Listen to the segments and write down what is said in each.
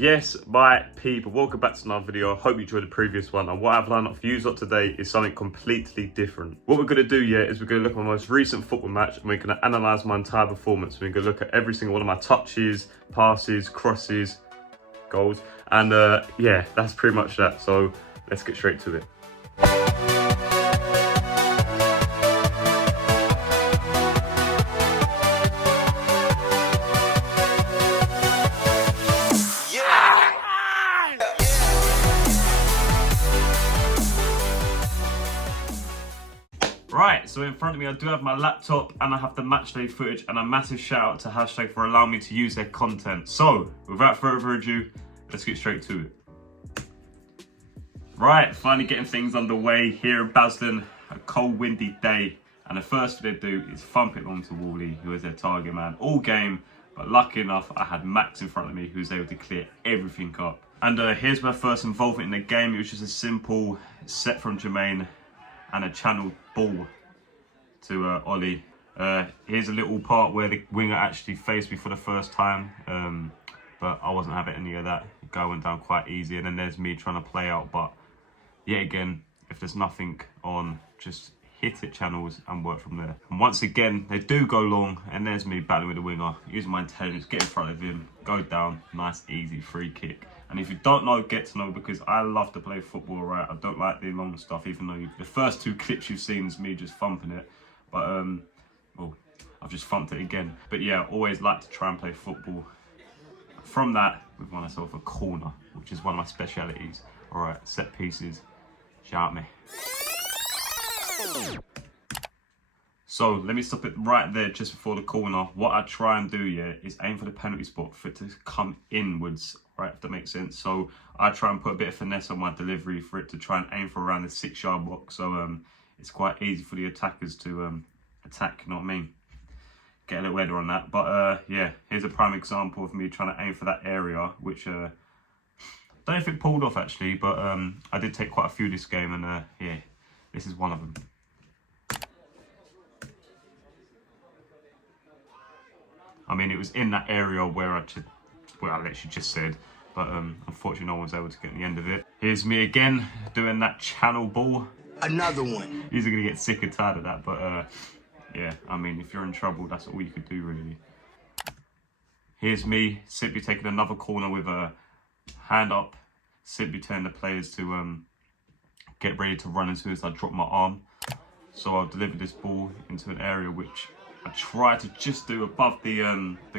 Yes, my people, welcome back to another video. Hope you enjoyed the previous one, and what I've lined up for you lot today is something completely different. What we're going to do here is we're going to look at my most recent football match, and we're going to analyse my entire performance. We're going to look at every single one of my touches, passes, crosses, goals, and yeah, that's pretty much that. So let's get straight to it. Right, so in front of me I do have my laptop and I have the matchday footage, and a massive shout out to Hashtag for allowing me to use their content. So, without further ado, let's get straight to it. Right, finally getting things underway here in Basden, a cold windy day, and the first thing they do is thump it long to Wally, who is their target man all game, but lucky enough I had Max in front of me who was able to clear everything up. And here's my first involvement in the game. It was just a simple set from Jermaine and a channel ball to Ollie. Here's a little part where the winger actually faced me for the first time, but I wasn't having any of that. The guy went down quite easy, and then there's me trying to play out. But yet again, if there's nothing on, just hit it channels and work from there. And once again, they do go long, and there's me battling with the winger, using my intelligence, get in front of him, go down, nice easy free kick. And if you don't know, get to know, because I love to play football, right? I don't like the long stuff, even though the first two clips you've seen is me just thumping it. But, well, I've just thumped it again. But yeah, always like to try and play football. From that, we've won ourselves a corner, which is one of my specialities. All right, set pieces, shout me. So let me stop it right there just before the corner. What I try and do, yeah, is aim for the penalty spot for it to come inwards, right, if that makes sense. So I try and put a bit of finesse on my delivery for it to try and aim for around the 6-yard box. So it's quite easy for the attackers to attack, you know what I mean? Get a little header on that. But yeah, here's a prime example of me trying to aim for that area, which I don't know if it pulled off actually, but I did take quite a few this game, and yeah, this is one of them. I mean, it was in that area where I literally just said, but unfortunately no one was able to get the end of it. Here's me again, doing that channel ball. Another one. You're gonna get sick and tired of that, but yeah, I mean, if you're in trouble, that's all you could do, really. Here's me simply taking another corner with a hand up, simply telling the players to get ready to run as soon as I drop my arm. So I'll deliver this ball into an area which I tried to just do above the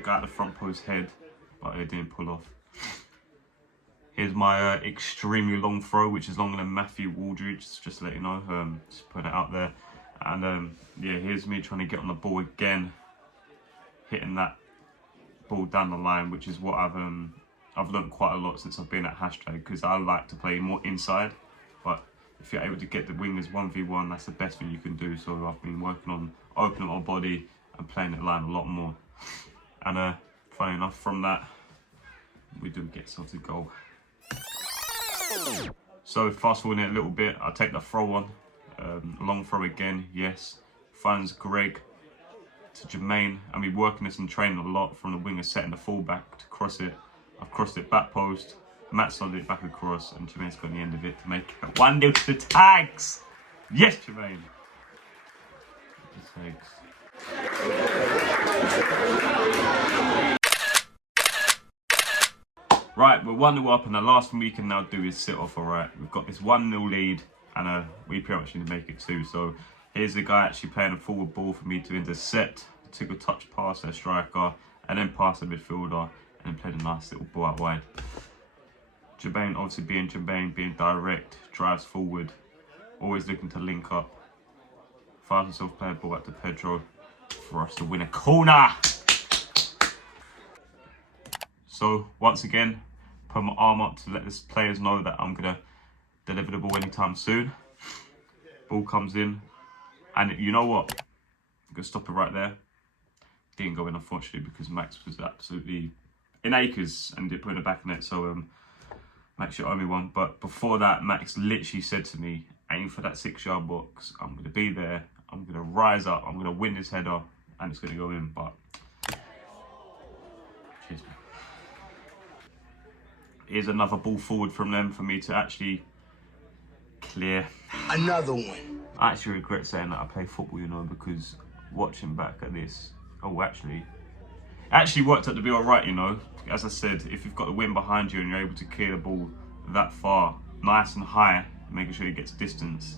guy at the front post head, but it didn't pull off. Here's my extremely long throw, which is longer than Matthew Waldridge, just to let you know, just put it out there. And yeah, here's me trying to get on the ball again, hitting that ball down the line, which is what I've learned quite a lot since I've been at Hashtag, because I like to play more inside, but if you're able to get the wingers 1v1, that's the best thing you can do. So I've been working on opening my body and playing that line a lot more. And funny enough, from that, we do get ourselves a goal. So fast forwarding it a little bit, I'll take the throw on. Long throw again, yes. Finds Greg to Jermaine. And we're working this in training a lot, from the winger setting the fullback to cross it. I've crossed it back post. Matt slotted it back across, and Jermaine's got the end of it to make it 1-0 to the tags. Yes, Jermaine. The tags. Right, we're 1-0 up, and the last thing we can now do is sit off. All right, we've got this 1-0 lead, and we pretty much need to make it 2. So here's the guy actually playing a forward ball for me to intercept. Took a touch past their striker, and then past the midfielder, and then played a nice little ball out wide. Jermaine, obviously being Jermaine, being direct, drives forward, always looking to link up. Finds himself playing ball out to Pedro for us to win a corner. So once again, put my arm up to let the players know that I'm gonna deliver the ball anytime soon. Ball comes in, and you know what? I'm gonna stop it right there. Didn't go in, unfortunately, because Max was absolutely in acres and did put in the back of it. So Max, you owe me one. But before that, Max literally said to me, aim for that 6-yard box. I'm going to be there. I'm going to rise up. I'm going to win this header. And it's going to go in. But cheers, man. Here's another ball forward from them for me to actually clear. Another one. I actually regret saying that I play football, you know, because watching back at this, it actually worked out to be alright, you know. As I said, if you've got the wind behind you and you're able to clear the ball that far, nice and high, making sure it gets distance,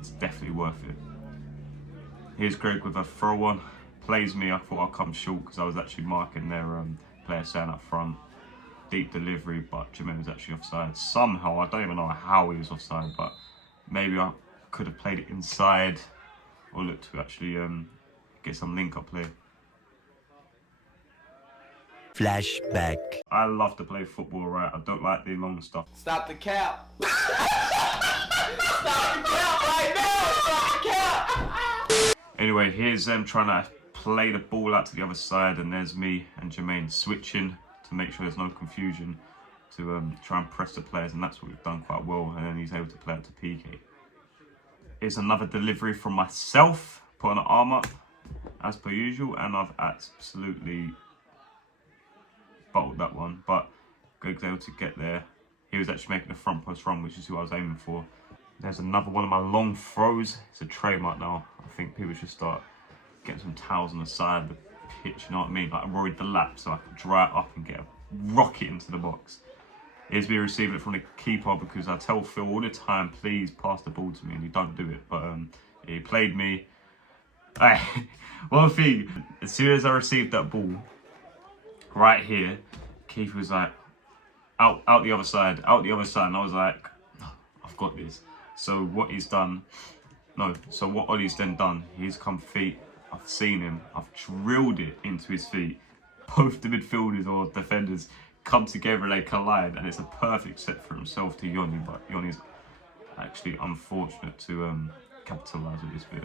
it's definitely worth it. Here's Greg with a throw on. Plays me, I thought I'd come short because I was actually marking their player standing up front. Deep delivery, but Jermaine was actually offside. Somehow, I don't even know how he was offside, but maybe I could have played it inside or looked to actually get some link up play. Flashback. I love to play football, right? I don't like the long stuff. Stop the cap. Stop the cap right now. Stop the cap. Anyway, here's them trying to play the ball out to the other side, and there's me and Jermaine switching to make sure there's no confusion to try and press the players, and that's what we've done quite well, and then he's able to play out to PK. Here's another delivery from myself, put on an arm up as per usual, and I've absolutely bottled that one, but Greg's able to get there. He was actually making the front post run, which is who I was aiming for. There's another one of my long throws. It's a trademark now. I think people should start getting some towels on the side of the pitch, you know what I mean? Like avoid the lap so I can dry it up and get a rocket into the box. Here's me receiving it from the keeper because I tell Phil all the time, please pass the ball to me, and he don't do it. But he played me. One thing, as soon as I received that ball, right here, keeper was like, out the other side, and I was like, I've got this. So what he's done, so what Ollie's then done, he's come feet, I've seen him, I've drilled it into his feet. Both the midfielders or defenders come together and they collide, and it's a perfect set for himself to Yoni, but Yoni's actually unfortunate to capitalise with this bit.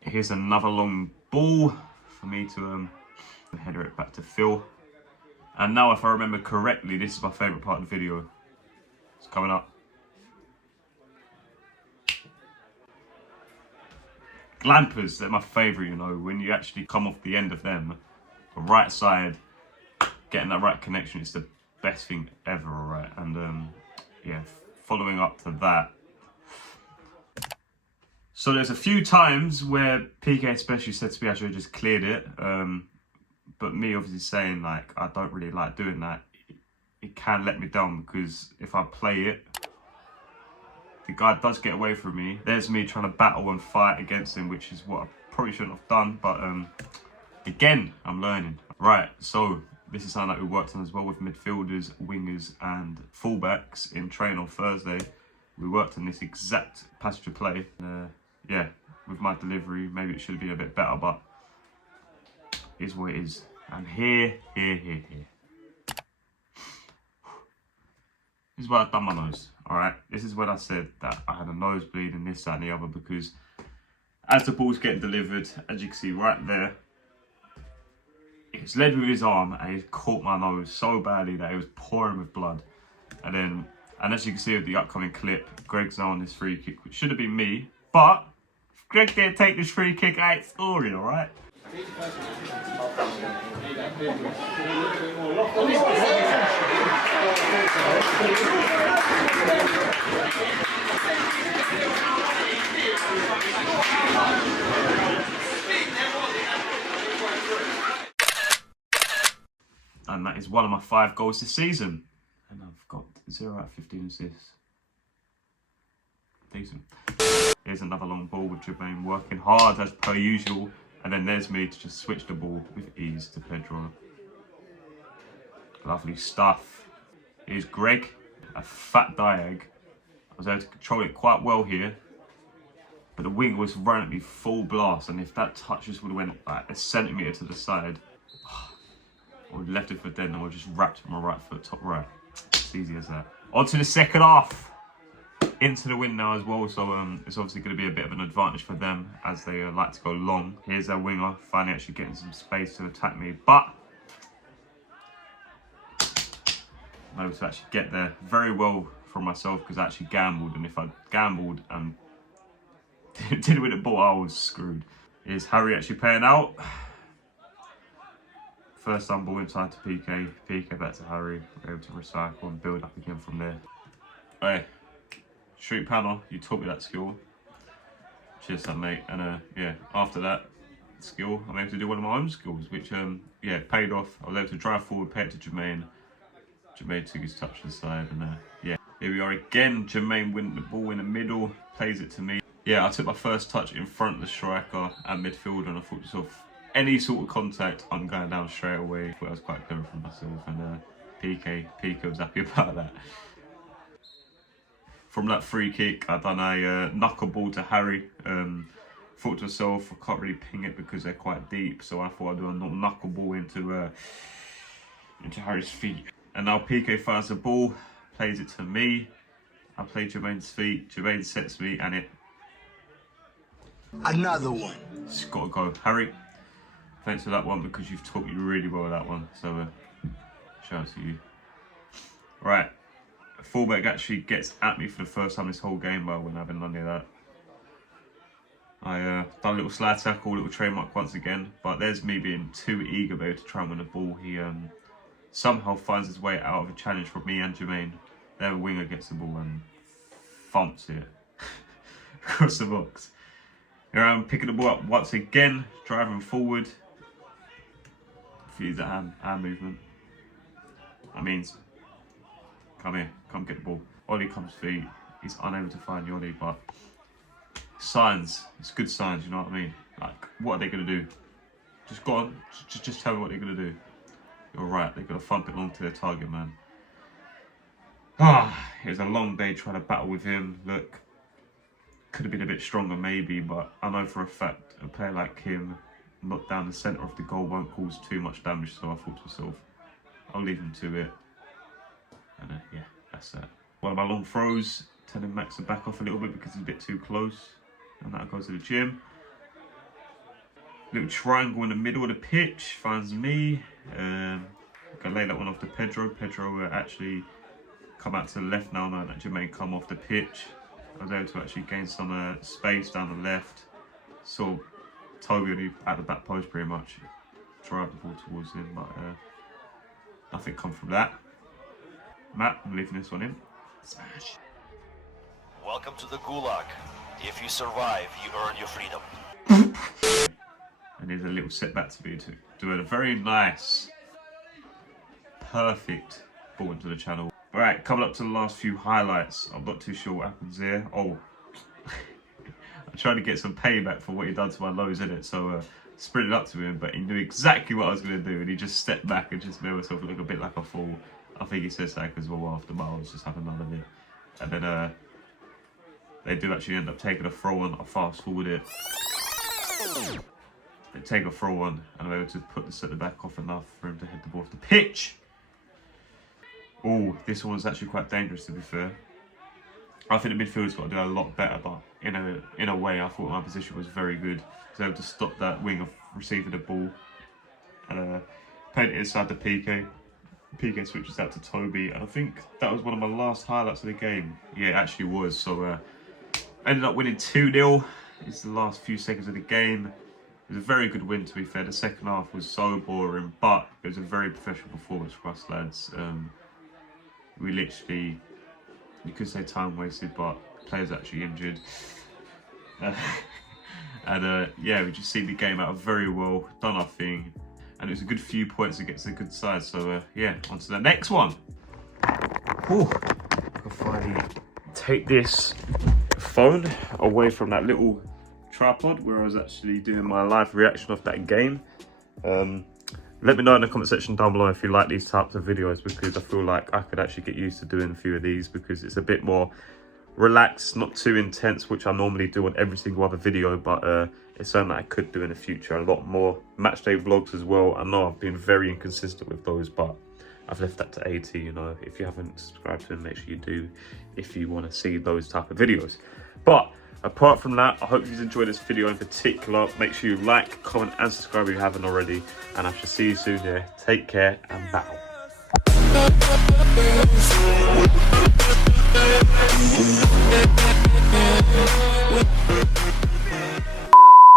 Here's another long ball for me to header it back to Phil. And now, if I remember correctly, this is my favourite part of the video. It's coming up. Glampers, they're my favourite, you know, when you actually come off the end of them, the right side, getting that right connection is the best thing ever, alright? And yeah, following up to that. So there's a few times where PK especially said to me I should have just cleared it. But me obviously saying like I don't really like doing that, it can let me down because if I play it, the guy does get away from me. There's me trying to battle and fight against him, which is what I probably shouldn't have done. But again, I'm learning. Right, so this is something that we worked on as well with midfielders, wingers and fullbacks in train on Thursday. We worked on this exact passage of play. Yeah, with my delivery, maybe it should be a bit better, but is what it is. And here. This is where I've done my nose, alright? This is when I said that I had a nosebleed and this, that and the other, because as the ball's getting delivered, as you can see right there, it's led with his arm and he's caught my nose so badly that it was pouring with blood. And as you can see with the upcoming clip, Greg's now on this free kick, which should have been me, but if Greg didn't take this free kick, I ain't scoring, alright? And that is one of my 5 goals this season. And I've got 0 out of 15 assists. Decent. Here's another long ball with Jermaine working hard as per usual. And then there's me to just switch the ball with ease to Pedro. Lovely stuff. Here's Greg, a fat diag. I was able to control it quite well here. But the wing was running at me full blast. And if that touch just would have went like a centimetre to the side, I would have left it for dead and I would have just wrapped it with my right foot top right. It's easy as that. On to the second half. Into the wind now as well, so it's obviously going to be a bit of an advantage for them as they like to go long. Here's their winger finally actually getting some space to attack me, but I'm able to actually get there very well for myself because I actually gambled, and if I gambled and didn't win the ball, I was screwed. Here's Harry actually paying out. First time ball inside to PK, PK back to Harry. We're able to recycle and build up again from there. Hey, street panel, you taught me that skill. Cheers, that mate. And yeah, after that skill, I'm able to do one of my own skills, which yeah, paid off. I was able to drive forward, pay it to Jermaine. Jermaine took his touch inside, and yeah, here we are again. Jermaine winning the ball in the middle, plays it to me. Yeah, I took my first touch in front of the striker and midfielder, and I thought to myself, any sort of contact, I'm going down straight away. I thought I was quite clever for myself, and PK was happy about that. From that free kick, I done a knuckleball to Harry. Thought to myself, I can't really ping it because they're quite deep, so I thought I'd do a little knuckleball into Harry's feet. And now PK fires the ball, plays it to me. I play Jermaine's feet, Jermaine sets me, and it... Another one. It's got to go. Harry, thanks for that one because you've taught me really well that one. So shout out to you. Right, fullback actually gets at me for the first time this whole game, but I wouldn't have none of that. I done a little slide tackle, a little trademark once again, but there's me being too eager to try and win the ball. He somehow finds his way out of a challenge from me and Jermaine. Their winger gets the ball and thumps it across the box. Here I'm picking the ball up once again, driving forward. Use that hand movement. That means, come here, come get the ball. Ollie comes feet. He's unable to find Yoli, but signs. It's good signs, you know what I mean? Like, what are they gonna do? Just go on. Just tell me what they're gonna do. You're right. They're gonna thump it onto their target man. It was a long day trying to battle with him. Look. Could have been a bit stronger maybe, but I know for a fact a player like him knocked down the centre of the goal won't cause too much damage, so I thought to myself, I'll leave him to it. And yeah, that's that. One of my long throws, telling Max to back off a little bit because he's a bit too close. And that goes to the gym. Little triangle in the middle of the pitch, finds me. Gonna lay that one off to Pedro. Pedro actually come out to the left now that Jermaine come off the pitch. I was able to actually gain some space down the left. Saw Toby at the back post pretty much. Drive the ball towards him, but nothing come from that. Matt, I'm leaving this one in. Smash. Welcome to the Gulag. If you survive, you earn your freedom. And there's a little setback to be to do a very nice, perfect ball into the channel. Alright, coming up to the last few highlights. I'm not too sure what happens there. Oh, I'm trying to get some payback for what he done to my lows, innit? So sprinted up to him, but he knew exactly what I was going to do, and he just stepped back and just made himself look a bit like a fool. I think he says that as well after, but I was just having none of it. And then they do actually end up taking a throw on. I fast forward it. They take a throw on, and I'm able to put the centre back off enough for him to hit the ball off the pitch. Oh, this one was actually quite dangerous to be fair. I think the midfield's got to do a lot better, but in a way, I thought my position was very good. I was able to stop that wing of receiving the ball and paint it inside the PK. PK switches out to Toby, and I think that was one of my last highlights of the game. Yeah, it actually was. So ended up winning 2-0. It's the last few seconds of the game. It was a very good win to be fair. The second half was so boring, but it was a very professional performance for us lads. We literally, you could say time wasted, but players actually injured. Yeah, we just see the game out very well, done our thing, and it was a good few points against a good side. So yeah, on to the next one. Ooh, I can finally take this phone away from that little tripod where I was actually doing my live reaction of that game. Let me know in the comment section down below if you like these types of videos, because I feel like I could actually get used to doing a few of these because it's a bit more relaxed, not too intense, which I normally do on every single other video, but it's something that I could do in the future. A lot more matchday vlogs as well. I know I've been very inconsistent with those, but I've left that to 80, you know. If you haven't subscribed to them, make sure you do if you want to see those type of videos. But apart from that, I hope you've enjoyed this video in particular. Make sure you like, comment and subscribe if you haven't already, and I shall see you soon here. Take care and bow.